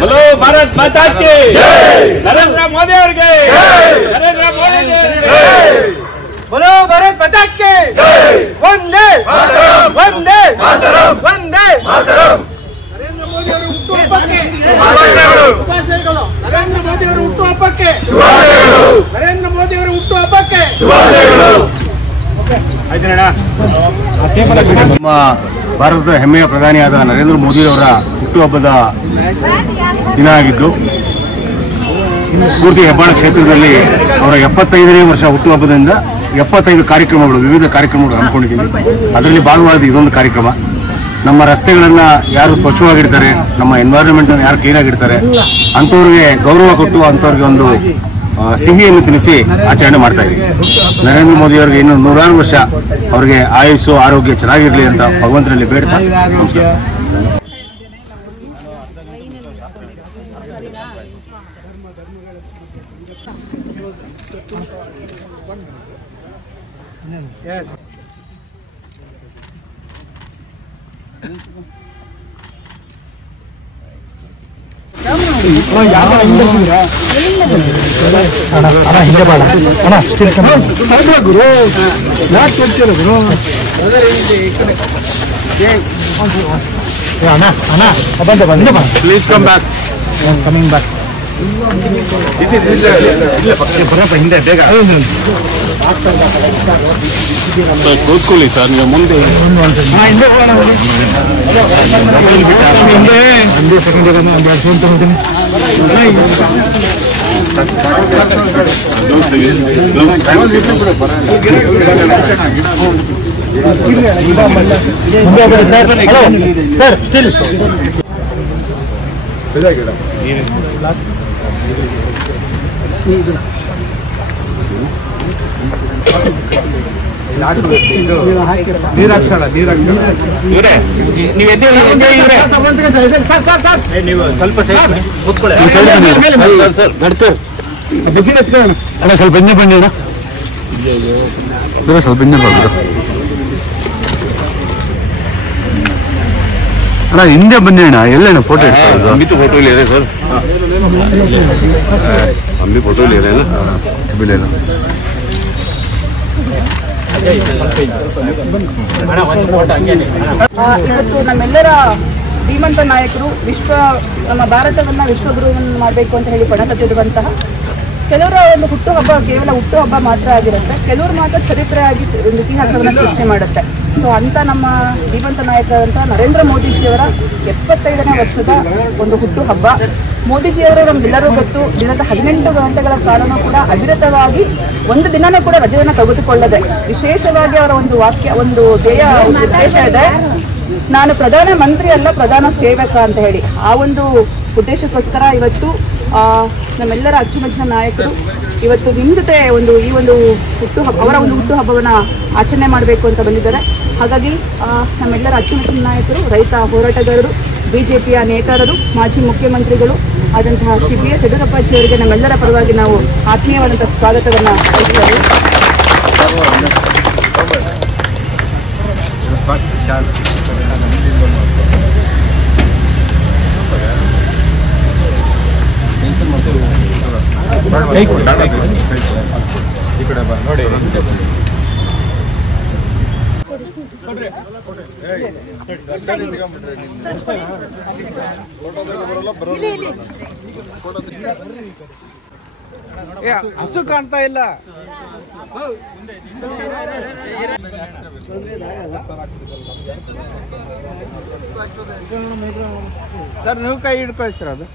Hello Bharat माता की नरेंद्र मोदी ಅವರಿಗೆ नरेंद्र मोदी बोलो भारत माता की वंदे मातरम वंदे मातरम वंदे मातरम नरेंद्र मोदी ಅವರು ಹುಟ್ಟುಹಬ್ಬಕ್ಕೆ ಶುಭಾಶಯಗಳು ನರೇಂದ್ರ ಮೋದಿ ಅವರು ಹುಟ್ಟುಹಬ್ಬಕ್ಕೆ ಶುಭಾಶಯಗಳು ನರೇಂದ್ರ ಮೋದಿ ಅವರು ಹುಟ್ಟುಹಬ್ಬಕ್ಕೆ ಶುಭಾಶಯಗಳು ನಮ್ಮ ಭಾರತದ ಹೆಮ್ಮೆಯ ಪ್ರಧಾನಿಯಾದ ನರೇಂದ್ರ ಮೋದಿ ಅವರ ಹುಟ್ಟುಹಬ್ಬದ ದಿನ ಆಗಿದ್ದು ಪೂರ್ತಿ ಹೆಬ್ಬಾಳ ಕ್ಷೇತ್ರದಲ್ಲಿ ಅವರ 75ನೇ ವರ್ಷ ಹುಟ್ಟುಹಬ್ಬದಿಂದ 75 ಕಾರ್ಯಕ್ರಮಗಳು ವಿವಿಧ ಕಾರ್ಯಕ್ರಮಗಳು ಹಮ್ಮಿಕೊಂಡಿದ್ದೀವಿ. ಅದರಲ್ಲಿ ಭಾಗವಾದ ಇದೊಂದು ಕಾರ್ಯಕ್ರಮ. ನಮ್ಮ ರಸ್ತೆಗಳನ್ನು ಯಾರು ಸ್ವಚ್ಛವಾಗಿರ್ತಾರೆ, ನಮ್ಮ ಎನ್ವೈರನ್ಮೆಂಟ್ ಯಾರು ಕ್ಲೀನ್ ಆಗಿರ್ತಾರೆ ಅಂಥವ್ರಿಗೆ ಗೌರವ ಕೊಟ್ಟು ಅಂಥವ್ರಿಗೆ ಒಂದು ಸಿಹಿಯನ್ನು ತಿನ್ನಿಸಿ ಆಚರಣೆ ಮಾಡ್ತಾ ಇದ್ದೀವಿ. ನರೇಂದ್ರ ಮೋದಿ ಅವರಿಗೆ ಇನ್ನು 100 ವರ್ಷ ಅವರಿಗೆ ಆಯುಸ್ಸು ಆರೋಗ್ಯ ಚೆನ್ನಾಗಿರಲಿ ಅಂತ ಭಗವಂತನಲ್ಲಿ ಬೇಡ್ತಾ ನಮಸ್ಕಾರ. Please come back. Coming back. ಕೂತ್ಕೊಳ್ಳಿ ಸರ್, ನೀವು ಮುಂದೆ ಸರ್ ಸ್ಟಿಲ್ ನೀವು ಸ್ವಲ್ಪ ಸ್ವಲ್ಪ ಹಿಂದೆ ಬನ್ನಿ ಅಣ್ಣ, ಸ್ವಲ್ಪ ಹಿಂದೆ ಬರ್ಬೋದು ಅಣ್ಣ, ಹಿಂದೆ ಬನ್ನಿ ಅಣ್ಣ. ಎಲ್ಲಣ್ಣ ಫೋಟೋ ಇಡ್ತಾರೆ? ಅಮಿತ್ ಫೋಟೋ ಇಲ್ಲ ಸರ್, ಅಮ್ಮಿ ಫೋಟೋ ಇಲ್ಲ ಬಿಡಲ್ಲ. ಇವತ್ತು ನಮ್ಮೆಲ್ಲರ ಧೀಮಂತ ನಾಯಕರು ನಮ್ಮ ಭಾರತವನ್ನ ವಿಶ್ವಗುರುವನ್ನು ಮಾಡಬೇಕು ಅಂತ ಹೇಳಿ ಪಣ ತೊಟ್ಟಿರುವಂತಹ ಕೆಲವರ ಒಂದು ಹುಟ್ಟುಹಬ್ಬ ಕೇವಲ ಹುಟ್ಟುಹಬ್ಬ ಮಾತ್ರ ಆಗಿರುತ್ತೆ, ಕೆಲವರು ಮಾತ್ರ ಚರಿತ್ರೆಯಾಗಿ ಒಂದು ಇತಿಹಾಸವನ್ನು ಸೃಷ್ಟಿ ಮಾಡುತ್ತೆ. ಸೊ ಅಂತ ನಮ್ಮ ಧೀಮಂತ ನಾಯಕರಂತ ನರೇಂದ್ರ ಮೋದಿಜಿಯವರ 75ನೇ ವರ್ಷದ ಒಂದು ಹುಟ್ಟುಹಬ್ಬ. ಮೋದಿಜಿಯವರು ನಮ್ಗೆಲ್ಲರೂ ಗೊತ್ತು, ದಿನದ 18 ಗಂಟೆಗಳ ಕಾಲನೂ ಕೂಡ ಅವಿರತವಾಗಿ ಒಂದು ದಿನನೂ ಕೂಡ ರಜೆಯನ್ನು ತೆಗೆದುಕೊಳ್ಳದೆ ವಿಶೇಷವಾಗಿ ಅವರ ಒಂದು ಒಂದು ಉದ್ದೇಶ ಇದೆ, ನಾನು ಪ್ರಧಾನ ಮಂತ್ರಿ ಅಲ್ಲ ಪ್ರಧಾನ ಸೇವಕ ಅಂತ ಹೇಳಿ. ಆ ಒಂದು ಉದ್ದೇಶಕ್ಕೋಸ್ಕರ ಇವತ್ತು ನಮ್ಮೆಲ್ಲರ ಅಚ್ಚುಮೆಚ್ಚಿನ ನಾಯಕರು ಇವತ್ತು ನಿಮ್ಮ ಜೊತೆ ಈ ಒಂದು ಅವರ ಒಂದು ಹುಟ್ಟುಹಬ್ಬವನ್ನು ಆಚರಣೆ ಮಾಡಬೇಕು ಅಂತ ಬಂದಿದ್ದಾರೆ. ಹಾಗಾಗಿ ನಮ್ಮೆಲ್ಲರ ಅಚ್ಚುಮೆಚ್ಚಿನ ನಾಯಕರು, ರೈತ ಹೋರಾಟಗಾರರು, ಬಿಜೆಪಿಯ ನೇತಾರರು, ಮಾಜಿ ಮುಖ್ಯಮಂತ್ರಿಗಳು ಆದಂತಹ ಶ್ರೀ BS ಯಡಿಯೂರಪ್ಪಾಜಿಯವರಿಗೆ ನಮ್ಮೆಲ್ಲರ ಪರವಾಗಿ ನಾವು ಆತ್ಮೀಯವಾದಂತಹ ಸ್ವಾಗತವನ್ನು ಬಯಸ್ತೇವೆ. ಹಸು ಕಾಣ್ತಾ ಇಲ್ಲ. ಸರ್ ನೀವು ಕೈ ಹಿಡ್ಕೊಳ್ತೀರ ಅದು